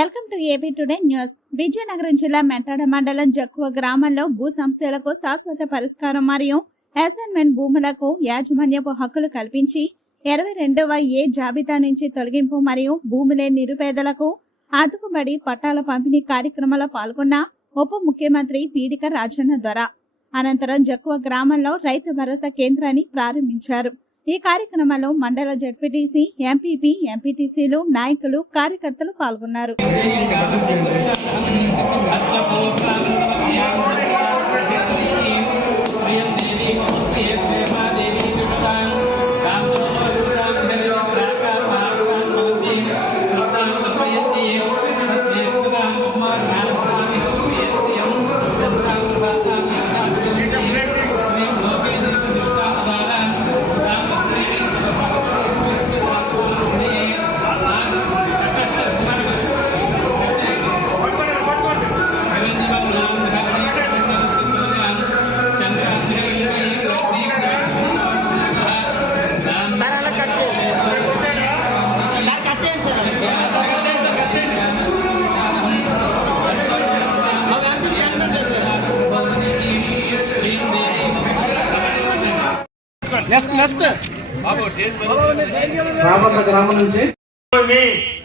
Welcome to AP today news. Vizianagaram జిల్లా మెంటాడ మండలం జక్కువ గ్రామంలో భూ సంస్థలకు శాశ్వత పరిష్కారం మరియు అసైన్మెంట్ భూములకు యాజమాన్యపు హక్కులు కల్పించి 22వ ఏ జాబితా నుంచి తొలగింపు మరియు భూములే నిరుపేదలకు అదుకుబడి పట్టాల పంపిణీ కార్యక్రమంలో పాల్గొన్న ఉప ముఖ్యమంత్రి పీడిక రాజన్న దొర అనంతరం జక్కువ గ్రామంలో రైతు భరోసా కేంద్రాన్ని ప్రారంభించారు. ఈ కార్యక్రమంలో మండల జడ్పీటీసీ, ఎంపీపీ, ఎంపీటీసీలు, నాయకులు, కార్యకర్తలు పాల్గొన్నారు.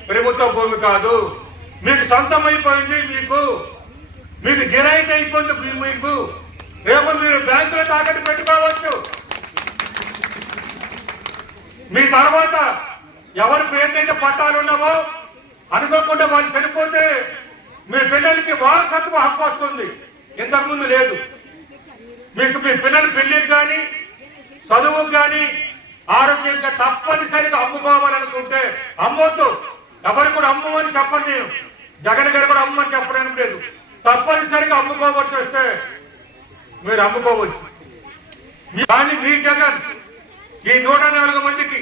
ప్రభుత్వ భూమి కాదు, మీకు సొంతమైపోయింది. మీకు గిరాయితీ అయిపోయింది. మీకు రేపు మీరు బ్యాంకులో తాకట్టు పెట్టుకోవచ్చు. మీ తర్వాత ఎవరి పేరునైతే పట్టాలు ఉన్నావో అనుకోకుండా వాళ్ళు చనిపోతే మీ పిల్లలకి వారసత్వ హక్కు వస్తుంది. ఇంతకుముందు లేదు. మీకు మీ పిల్లల పెళ్లికి కానీ చదువుకు కానీ ఆరోగ్యంగా తప్పనిసరిగా అమ్ముకోవాలనుకుంటే అమ్మొద్దు. ఎవరు కూడా అమ్మమని చెప్పను నేను. జగన్ గారు కూడా అమ్మని చెప్పడం లేదు. తప్పనిసరిగా అమ్ముకోవచ్చు వస్తే మీరు అమ్ముకోవచ్చు. కానీ మీ జగన్ ఈ 104 మందికి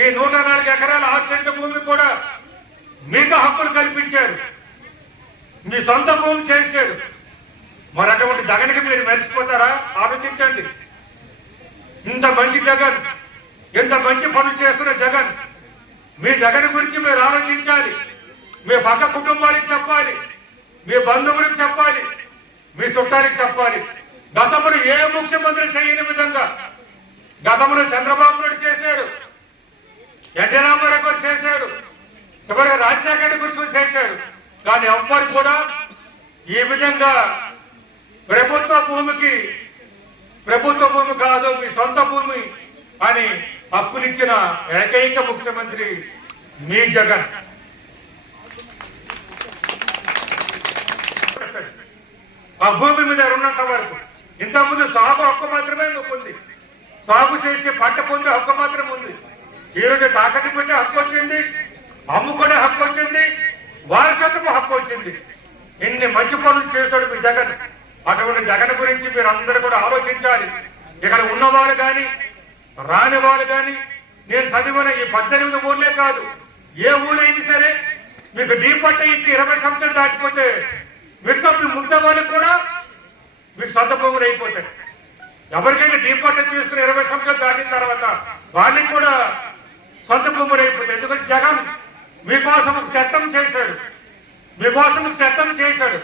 ఈ 104 ఎకరాల ఆక్సెంట్ భూమి కూడా మీకు హక్కులు కల్పించారు. మీ సొంత భూమి చేశారు. మరి అటువంటి జగన్కి మీరు మరిచిపోతారా? ఆలోచించండి. ఇంత మంచి జగన్, ఇంత మంచి పనులు చేస్తున్న జగన్, మీ జగన్ గురించి మీరు ఆలోచించాలి. మీ పక్క కుటుంబానికి చెప్పాలి, మీ బంధువులకు చెప్పాలి, మీ చుట్టానికి చెప్పాలి. గతంలో ఏ ముఖ్యమంత్రి చేయని విధంగా గతంలో చంద్రబాబు నాయుడు చేశాడు, ఎన్టీ రామారావు గారు చేశాడు, చివరిగా రాజశేఖర రెడ్డి గురించి చేశాడు. కానీ ఎవ్వరు కూడా ఈ విధంగా ప్రభుత్వ భూమి కాదు, మీ సొంత భూమి అని హక్కునిచ్చిన ఏకైక ముఖ్యమంత్రి మీ జగన్. ఆ భూమి మీద ఉన్నంత వరకు ఇంతకుముందు సాగు హక్కు మాత్రమే ఉంది. సాగు చేసి పంట పొందే హక్కు మాత్రం ఉంది. ఈరోజు తాకట్టు పెట్టే హక్కు వచ్చింది, అమ్ముకునే హక్కు వచ్చింది, వారసత్వపు హక్కు వచ్చింది. ఇన్ని మంచి పనులు చేశాడు మీ జగన్. అటువంటి జగన్ గురించి మీరు అందరూ కూడా ఆలోచించాలి. ఇక్కడ ఉన్నవాళ్ళు కానీ రాని వాళ్ళు కానీ, నేను చదివిన ఈ 18 ఊర్లే కాదు, ఏ ఊరైంది సరే మీకు డీ పట్ట ఇచ్చి 20 సంవత్సరాలు దాటిపోతే మిగతా మీ ముగ్గురు వాళ్ళకి కూడా మీకు సొంత భూములు అయిపోతాయి. ఎవరికైనా డీ పట్ట తీసుకుని 20 సంవత్సరాలు దాటిన తర్వాత వాళ్ళకి కూడా సొంత భూములు అయిపోతాయి. ఎందుకంటే జగన్ మీకోసం ఒక చట్టం చేశాడు.